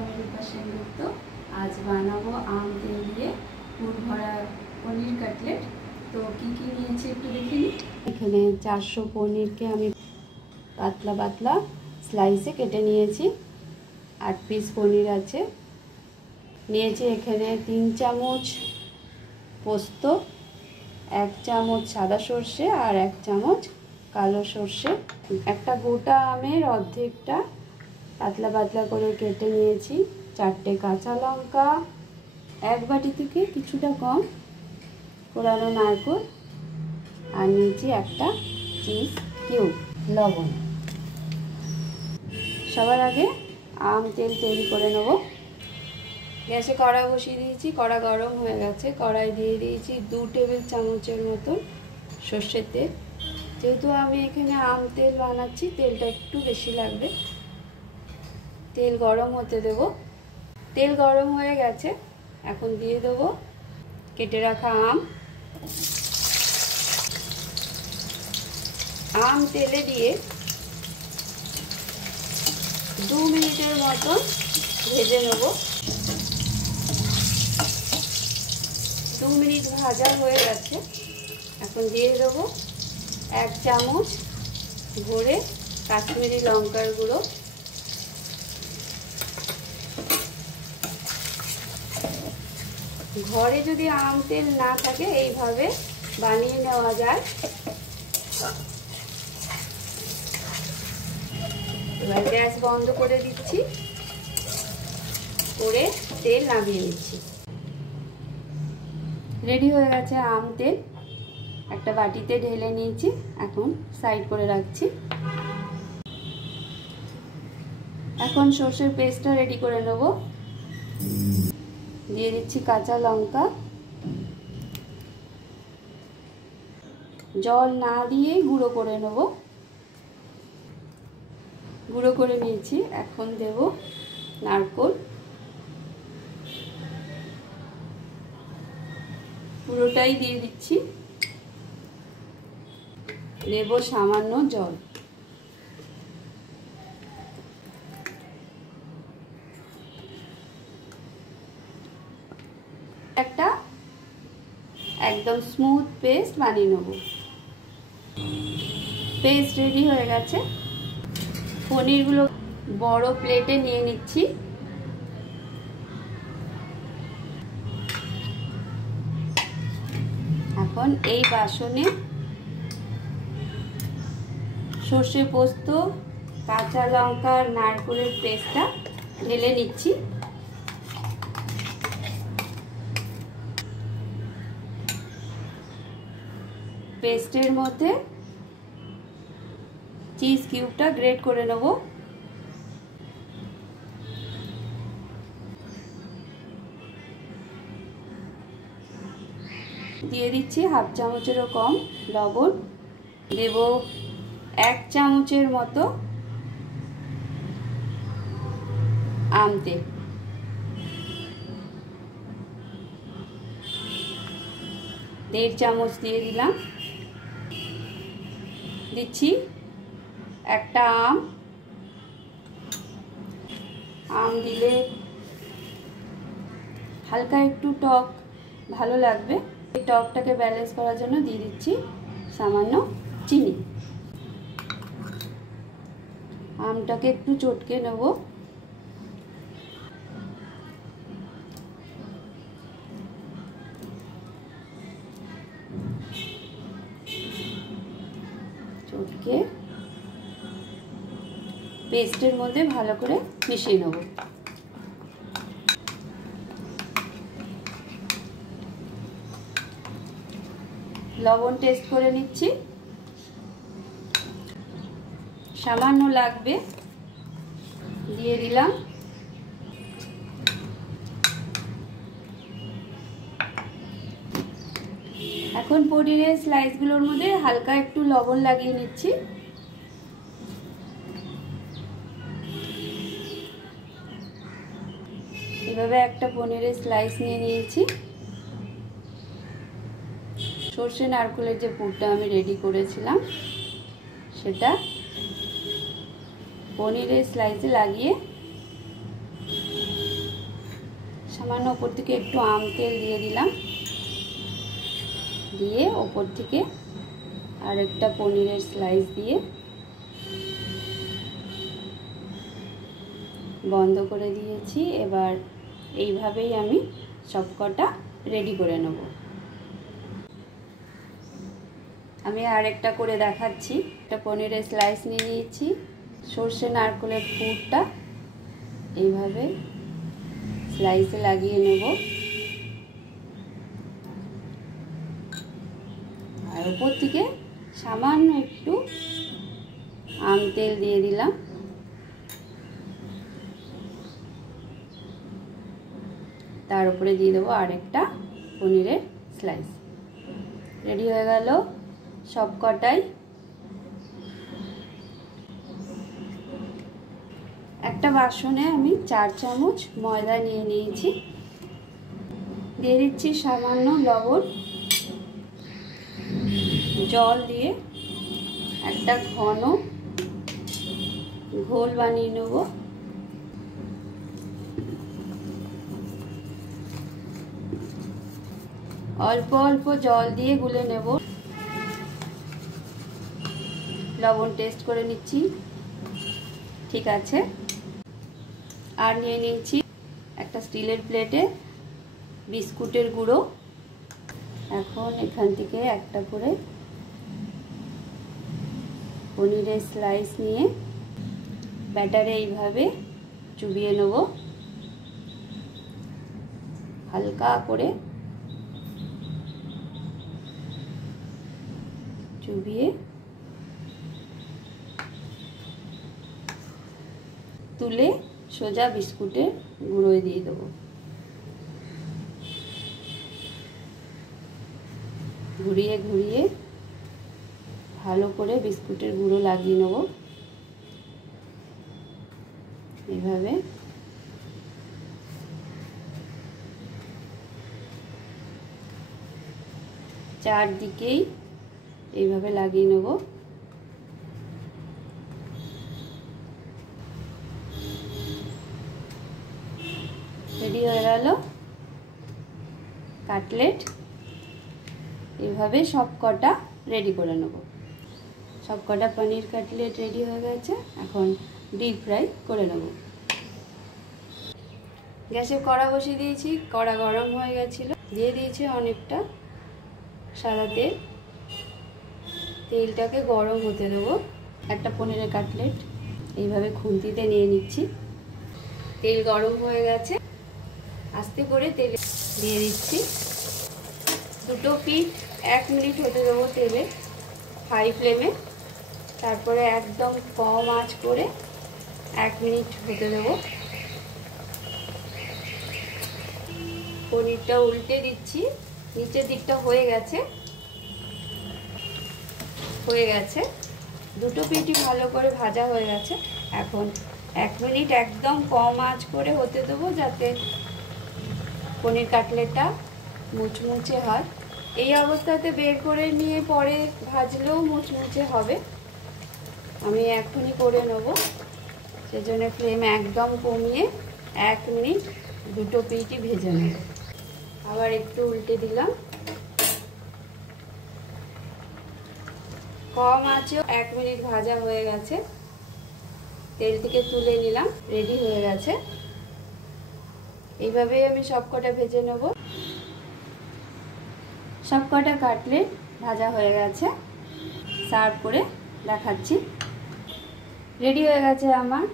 আমি রূপা সেনগুপ্ত। আজ বানাবো আম তেল দিয়ে পুর ভরা পনির কাটলেট। তো কি কি নিয়েছি একটু দেখে নিই। এখানে 400 পনিরকে আমি পাতলা পাতলা স্লাইসে কেটে নিয়েছি। 8 পিস পনির আছে। নিয়েছি এখানে 3 চামচ পোস্ত, 1 চামচ সাদা সর্ষে আর 1 চামচ কালো সর্ষে। একটা গোটা আমের অর্ধেকটা পাতলা পাতলা করে কেটে নিয়েছি। 4টে কাঁচা লঙ্কা, 1 বাটি থেকে কিছুটা কম কোরানো নারকেল, আর নিয়েছি একটা চিজ কিউব, লবণ। সবার আগে আম তেল তৈরি করে নেব। গ্যাসে কড়া বসিয়ে দিয়েছি, কড়া গরম হয়ে গেছে। কড়াই দিয়ে দিয়েছি 2 টেবিল চামচের মতো সর্ষের তেল। যেহেতু আমি এখানে আম তেল বানাচ্ছি, তেলটা একটু বেশি লাগবে। তেল গরম হতে দেব। তেল গরম হয়ে গেছে, এখন দিয়ে দেব কেটে রাখা আম তেলে দিয়ে 2 মিনিটের মতো ভেজে নেব। 2 মিনিট ভাজা হয়ে গেছে, এখন দিয়ে দেব 1 চামচ ভরে কাশ্মীরি লঙ্কার গুঁড়ো, ঘরে যদি আম তেল না থাকে এইভাবে বানিয়ে নেওয়া যায়। এবার গ্যাস বন্ধ করে দিচ্ছি, করে তেল নামিয়ে নিচ্ছি। রেডি হয়ে গেছে আম তেল। একটা বাটিতে ঢেলে নিয়েছি, এখন সাইড করে রাখছি। এখন সর্ষের পেস্টটা রেডি করে নেব। দিয়ে দিচ্ছি কাঁচা লঙ্কা, জল না দিয়ে গুঁড়ো করে নেব। গুঁড়ো করে নিয়েছি, এখন দেব নারকেল, পুরোটাই দিয়ে দিচ্ছি। দেব সামান্য জল। একটা একদম স্মুথ পেস্ট বানিয়ে নেব। পেস্ট রেডি হয়ে গেছে। পনিরগুলো বড় প্লেটে নিয়ে নিচ্ছি। এখন এই বাসনে সর্ষে পোস্ত, কাঁচা লঙ্কা আর নারকেলের পেস্টটা ঢেলে নিচ্ছি। পেস্টের মধ্যে চিজ কিউবটা গ্রেট করে নেব। দিয়ে দিচ্ছি 1/2 চামচেরও কম লবণ। দেব 1 চামচের মতো আম তেল। দেড় চামচ দিয়ে দিলাম। দিচ্ছি একটা আম দিলে হালকা একটু টক ভালো লাগবে। এই টকটাকে ব্যালেন্স করার জন্য দিয়ে দিচ্ছি সামান্য চিনি। আমটাকে একটু চটকে নেব। চটকে পেস্টের মধ্যে ভালো করে মিশিয়ে নেব। লবণ টেস্ট করে নিচ্ছি, সামান্য লাগবে, দিয়ে দিলাম। এখন পনিরের স্লাইসগুলোর মধ্যে হালকা একটু লবণ লাগিয়ে নিচ্ছি। এভাবে একটা পনিরের স্লাইস নিয়ে নিয়েছি। সর্ষে নারকেলের যে পুরটা আমি রেডি করেছিলাম সেটা পনিরের স্লাইসে লাগিয়ে সামান্য ওপর থেকে একটু আম তেল দিয়ে দিলাম, দিয়ে ওপর থেকে আরেকটা পনিরের স্লাইস দিয়ে বন্ধ করে দিয়েছি। এবার এইভাবেই আমি সবকটা রেডি করে নেব। আমি আরেকটা করে দেখাচ্ছি। একটা পনিরের স্লাইস নিয়ে নিয়েছি, সর্ষে নারকেলের পুরটা এইভাবে স্লাইসে লাগিয়ে নেব, আর উপর থেকে সামান্য একটু আম তেল দিয়ে দিলাম। তার উপরে দিয়ে দেবো আরেকটা পনিরের স্লাইস। রেডি হয়ে গেল সব কটাই। একটা বাসনে আমি 4 চামচ ময়দা নিয়ে নিয়েছি, দিয়ে দিচ্ছি সামান্য লবণ, জল দিয়ে একটা ঘন ঘোল বানিয়ে নেব। অল্প অল্প জল দিয়ে গুলে নেব। লবণ টেস্ট করে নিচ্ছি, ঠিক আছে। আর নিয়ে নিয়েছি একটা স্টিলের প্লেটে বিস্কুটের গুঁড়ো। এখন এখান থেকে একটা করে পনিরের স্লাইস নিয়ে ব্যাটারে এইভাবে চুবিয়ে নেব, হালকা করে চুবিয়ে তুলে সোজা বিস্কুটের গুঁড়োয় দিয়ে দেবো। ঘুরিয়ে ঘুরিয়ে ভালো করে বিস্কুটের গুঁড়ো লাগিয়ে নেব এইভাবে। চারদিকেই এইভাবে লাগিয়ে নেব। রেডি হয়ে গেল কাটলেট। এইভাবে সব কটা রেডি করে নেব। সব কটা পনির কাটলেট রেডি হয়ে গেছে, এখন ডিপ ফ্রাই করে নেব। গ্যাসে কড়া বসিয়ে দিয়েছি, কড়া গরম হয়ে গেছিলো, দিয়ে দিয়েছি অনেকটা সাদা তেল। তেলটাকে গরম হতে দেবো। একটা পনিরের কাটলেট এইভাবে খুন্তিতে নিয়ে নিচ্ছি। তেল গরম হয়ে গেছে, আস্তে করে তেলে দিয়ে দিচ্ছি। দুটো পিঠ 1 মিনিট হতে দেবো তেলে, হাই ফ্লেমে। তারপরে একদম কম আঁচ করে 1 মিনিট হতে দেবো। পনিরটা উল্টে দিচ্ছি, নিচের দিকটা হয়ে গেছে। দুটো পিঠই ভালো করে ভাজা হয়ে গেছে। এখন 1 মিনিট একদম কম আঁচ করে হতে দেবো, যাতে পনির কাটলেটটা মুচমুচে হয়। এই অবস্থাতে বের করে নিয়ে পরে ভাজলেও মুচমুচে হবে। আমি এখনই করে নেব, সেজন্য ফ্লেম একদম কমিয়ে 1 মিনিট দুটো পিঠই ভেজে নেব। আবার একটু উল্টে দিলাম। কম আঁচেও 1 মিনিট ভাজা হয়ে গেছে। তেল থেকে তুলে নিলাম, রেডি হয়ে গেছে। এইভাবেই আমি সবকটা ভেজে নেব। সবকটা কাটলেট ভাজা হয়ে গেছে, সার্ভ করে দেখাচ্ছি। রেডি হয়ে গেছে আমার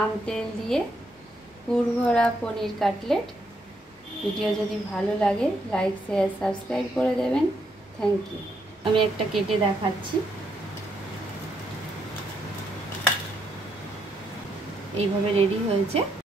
আম তেল দিয়ে পুর ভরা পনির কাটলেট। ভিডিও যদি ভালো লাগে লাইক শেয়ার সাবস্ক্রাইব করে দেবেন। Thank you. আমি একটা কেটে দেখাচ্ছি। এইভাবে রেডি হয়েছে।